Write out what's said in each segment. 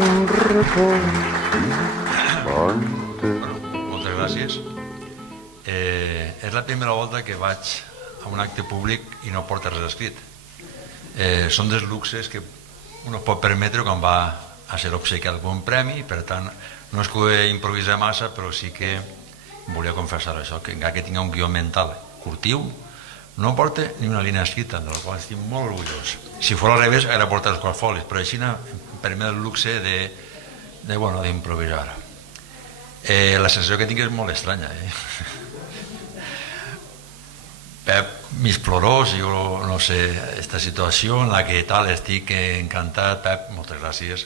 un racó. Moltes gràcies. És la primera volta que vaig a un acte públic i no porta res escrit. Són dels luxes que un pot permetre quan va a ser obsequiat amb un premi, per tant no és que ho improvisar massa, però sí que volia confessar això, que encara que tingui un guió mental curtiu, no porta ni una línia escrita, de la qual estic molt orgullós. Si fos al revés, hauria portat els qualfolis, però així em permet el luxe d'improvisar. La sensació que tinc és molt estranya. Pep, mis plorós, jo no sé, esta situació en la que tal, estic encantat. Pep, moltes gràcies.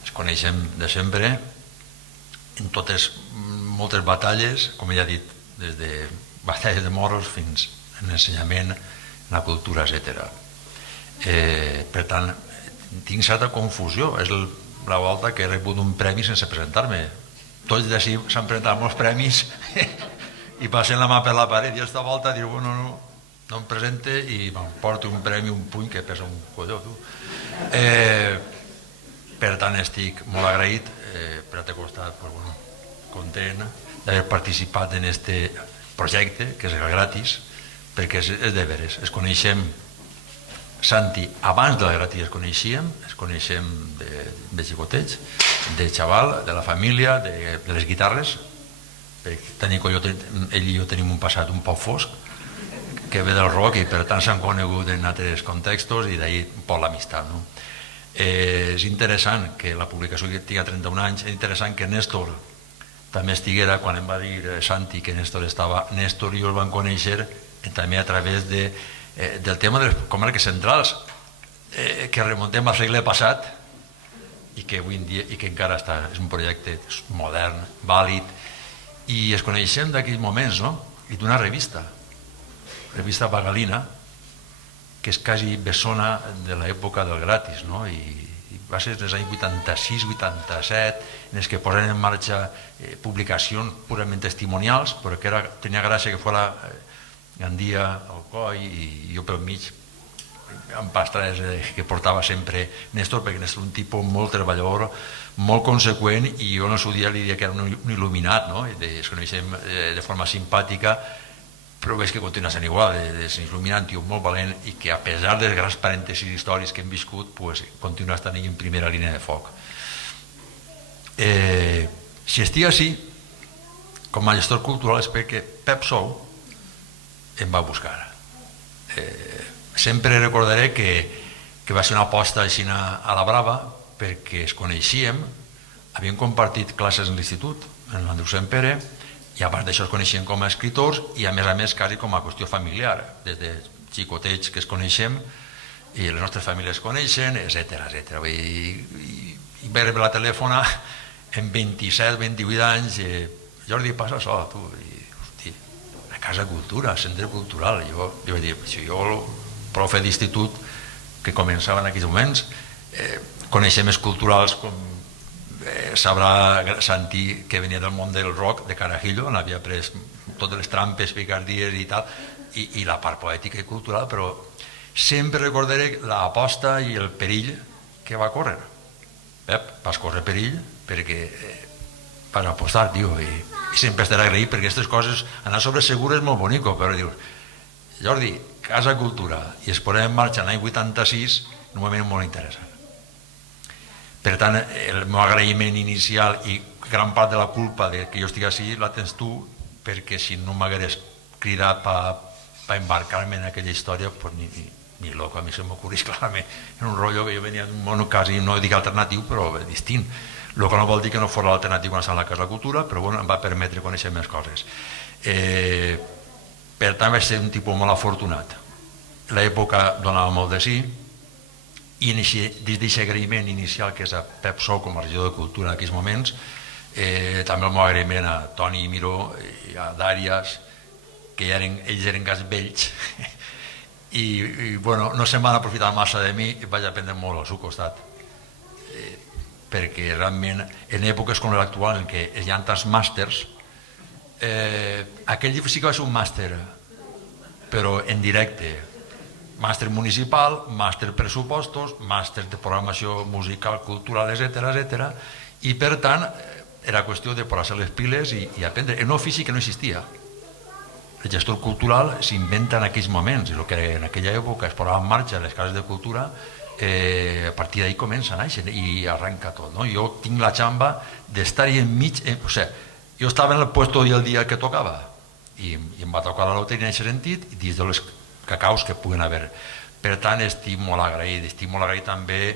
Ens coneixem de sempre, en totes, moltes batalles, com ja he dit, des de batalles de moros fins en l'ensenyament, la cultura, etc. Per tant, tinc certa confusió. És la volta que he rebut un premi sense presentar-me. Tots d'ací s'han presentat molts premis i passen la mà per la paret, i aquesta volta diu, bueno, no em presente i m'emporto un premi, un puny que pesa un colló, tu. Per tant, estic molt agraït per al teu costat, content d'haver participat en este projecte, que és gratis, perquè és de veres. Es coneixem, Santi, abans de la gratis es coneixem de xicotets, de xaval, de la família, de les guitarres, perquè ell i jo tenim un passat un poc fosc, que ve del rock i per tant s'han conegut en altres contextos i d'ahir un poc l'amistat. És interessant que la publicació que tinga 31 anys, és interessant que Néstor també estiguera, quan em va dir Santi que Néstor estava. Néstor i jo el vam conèixer també a través del tema de les comarques centrals, que remuntem al segle passat i que avui en dia i que encara està, és un projecte modern, vàlid, i es coneixem d'aquells moments, no? I d'una revista Bagalina, que és quasi bessona de l'època del gratis, no? I va ser dels anys 86-87 en els que posen en marxa publicacions purament testimonials, però que tenia gràcia que fos Gandia al coll i jo pel mig amb pastres que portava sempre Néstor, perquè Néstor és un tipus molt treballador, molt conseqüent, i jo en el seu dia li diria que era un il·luminat, no? Es coneixem de forma simpàtica, però veig que continua sent igual, és il·luminant, tio molt valent, i que a pesar dels grans parèntesis històrics que hem viscut, continua estant en primera línia de foc. Si estic així com a gestor cultural és perquè Pep Sou em va buscar. Sempre recordaré que va ser una aposta així a la brava, perquè es coneixíem, havíem compartit classes en l'institut, en l'Andreu Sant Pere, i a part d'això es coneixien com a escriptors i a més quasi com a qüestió familiar, des de xicotets que es coneixem i les nostres famílies es coneixen, etc. I vaig rebre la telèfona en 27-28 anys, Jordi, passa això, tu, a Casa Cultura, Centre Cultural. Jo vaig dir, si jo, profe d'institut, que començava en aquells moments, coneixements culturals com sabrà Santi, que venia del món del rock de Carajillo, on havia pres totes les trampes, picardies i tal, i la part poètica i cultural, però sempre recordaré l'aposta i el perill que va córrer. Pep, vas córrer perill perquè vas apostar, tio, i sempre estarà agraït, perquè aquestes coses, anar sobre segur és molt bonico, però dius, Jordi, Casa Cultura, i es posem en marxa l'any 86, en un moment molt interessant. Per tant, el meu agraïment inicial i gran part de la culpa que jo estigui així la tens tu, perquè si no m'hagués cridat per embarcar-me en aquella història, pues ni loco, a mi se m'ocorreix clarament en un rotllo que jo venia d'un món quasi, no dic alternatiu, però distint. El que no vol dir que no fos l'alternatiu quan estava a la Casa Cultura, però bueno, em va permetre conèixer més coses. Per tant, vaig ser un tipus molt afortunat. L'època donava molt de sí, i des d'aquest agraïment inicial que és a Pep Sou com a regidor de Cultura en aquells moments, també el meu agraïment a Toni Miró i a Dàries, que ells eren quasi vells i bueno, no se'n van aprofitar massa de mi, i vaig aprendre molt al seu costat, perquè realment en èpoques com l'actual en què hi ha tants màsters, aquell sí que va ser un màster, però en directe, màster municipal, màster pressupostos, màster de programació musical, cultural, etc. I per tant era qüestió de posar-se les piles i aprendre en un ofici que no existia. El gestor cultural s'inventa en aquells moments, i el que en aquella època es posava en marxa les cases de cultura, a partir d'ahir comença a néixer i arranca tot. Jo tinc la xamba d'estar-hi enmig, o sigui, jo estava en el puesto i el dia que tocava i em va tocar la loteria en aquest sentit i dins de les cacaus que puguen haver. Per tant, estic molt agraït també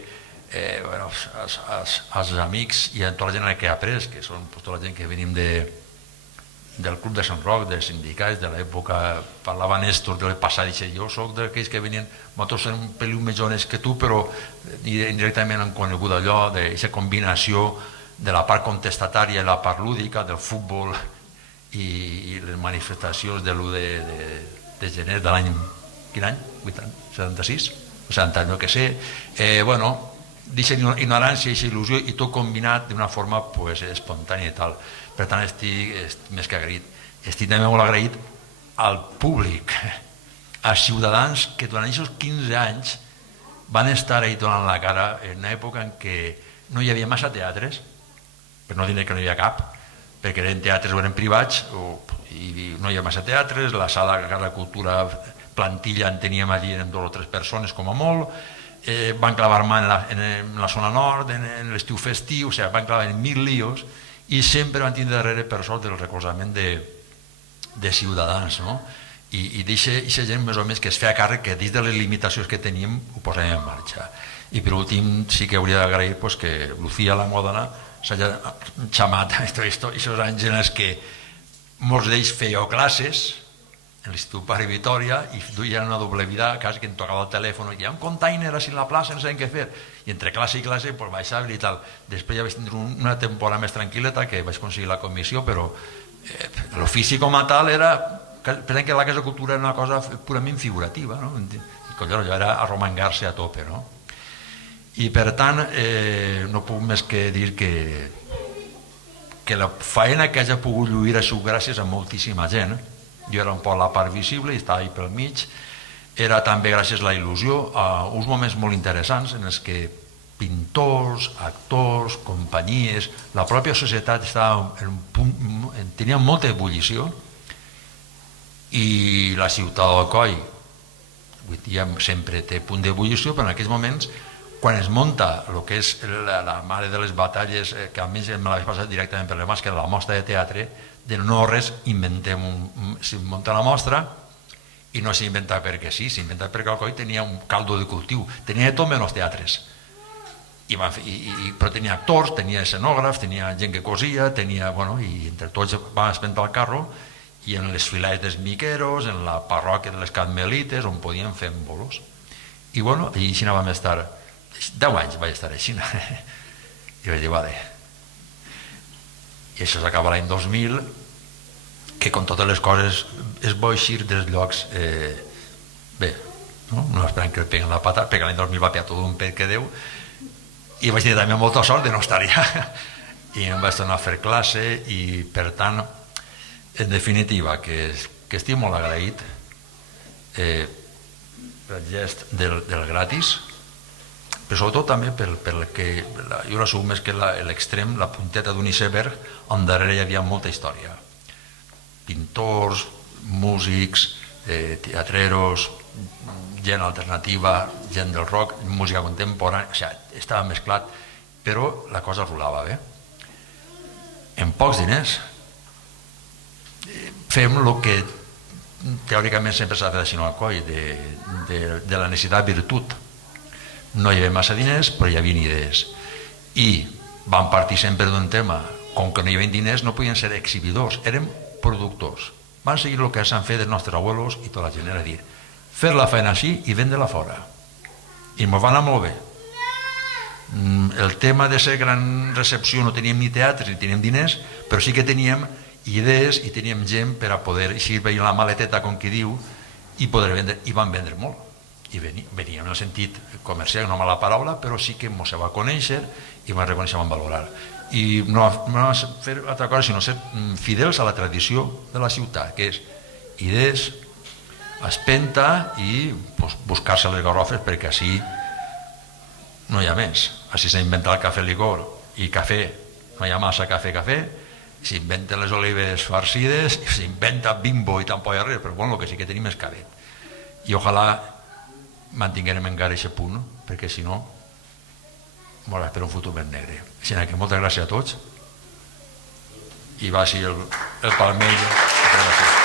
als amics i a tota la gent que he après, que són tota la gent que venim del Club de Sant Roc, dels sindicats, de l'època, parlava Néstor del passat, i jo soc d'aquells que venien, nosaltres som un peliu més joves que tu, però indirectament han conegut allò, d'aquesta combinació de la part contestatària i la part lúdica, del futbol i les manifestacions de l'1 de gener de l'any, quin any? 76? O 70, no que sé. D'aquesta ignorància i aquesta il·lusió i tot combinat d'una forma espontània i tal. Per tant, estic més que agraït. Estic també molt agraït al públic, als ciutadans que durant aquests 15 anys van estar ahí donant la cara en una època en què no hi havia massa teatres, per no dir que no hi havia cap, perquè eren teatres o eren privats, i no hi havia massa teatres, la sala de la cultura plantilla en teníem allí en 2 o 3 persones com a molt, van clavar mà en la zona nord, en l'estiu festiu, o sigui, van clavar en 1000 líos, i sempre van tindre darrere, per sort, el recolzament de ciutadans, no? I d'aquesta gent més o menys que es feia càrrec que dins de les limitacions que teníem ho posàvem en marxa. I per últim sí que hauria d'agrair que Lucía, la Mòdana, s'hagi xamat aquests anys en els que molts d'ells fèieu classes en l'Institut Pare Vitòria i duien una doble vida, quasi que em tocava el telèfon i hi ha un container a la plaça, no sabem què fer, i entre classe i classe baixava i tal. Després ja vaig tindre una temporada més tranquil·leta que vaig aconseguir la comissió, però l'ofici com a tal era, pensem que la Casa de Cultura era una cosa purament figurativa, i collons, allò era arromangar-se a tope, no? I per tant no puc més que dir que la feina que hagi pogut lluir ha sigut gràcies a moltíssima gent. Jo era un poc la part visible i estava ahí pel mig. Era també gràcies a la il·lusió, a uns moments molt interessants en els que pintors, actors, companyies, la pròpia societat estava en un punt, tenia molta ebullició, i la ciutat d'Alcoi sempre té punt d'ebullició, però en aquells moments, quan es munta el que és la mare de les batalles, que almenys me l'havia passat directament per les mans, que era la mostra de teatre, de no res s'inventa la mostra, i no s'inventa perquè sí, s'inventa perquè Alcoi tenia un caldo de cultiu, tenia tot menys teatres, però tenia actors, tenia escenògrafs, tenia gent que cosia, i entre tots vam espentar el carro, i en les filades dels miqueros, en la parròquia de les carmelites, on podíem fer bolos. I així vam estar 10 anys, vaig estar així. I vaig dir, vale. I això s'acaba l'any 2000, que com totes les coses és bo eixir dels llocs bé, no esperem que peguen la pata, perquè l'any 2000 va pegar tot un pet que Déu, i vaig tenir també molta sort de no estar allà, i em vaig tornar a fer classe, i per tant, en definitiva, que estic molt agraït pel gest del gratis, però sobretot també pel que jo l'assum més que l'extrem, la punteta d'un iceberg, on darrere hi havia molta història. Pintors, músics, teatreros, gent alternativa, gent del rock, música contemporània, o sigui, estava mesclat, però la cosa rulava bé. En pocs diners fem el que teòricament sempre s'ha fet així al Alcoi, de la necessitat virtut. No hi havia massa diners, però hi havia idees. I vam partir sempre d'un tema, com que no hi havia diners no podien ser exhibidors, érem productors. Van seguir el que s'han fet els nostres abuelos i tota la gent, era dir, fer la feina així i vendre-la fora. I ens va anar molt bé. El tema de ser gran recepció no teníem ni teatres ni teníem diners, però sí que teníem idees i teníem gent per a poder així veure la maleteta, com qui diu, i poder vendre, i van vendre molt. I veníem en el sentit comercial, una mala paraula, però sí que ens va conèixer i van reconèixer, van valorar. I no vam fer altra cosa sinó ser fidels a la tradició de la ciutat, que és idees, espenta i pues, buscar-se les garrofes perquè així no hi ha més. Així s'ha inventat el cafè licor i cafè, no hi ha massa cafè, s'inventen les olives farcides, s'inventa Bimbo i tampoc hi ha res, però bueno, el que sí que tenim és cabet i ojalà mantinguem encara aquest punt, perquè si no m'haurà per un futur ben negre. Així que moltes gràcies a tots i va ser el palmell. Gràcies.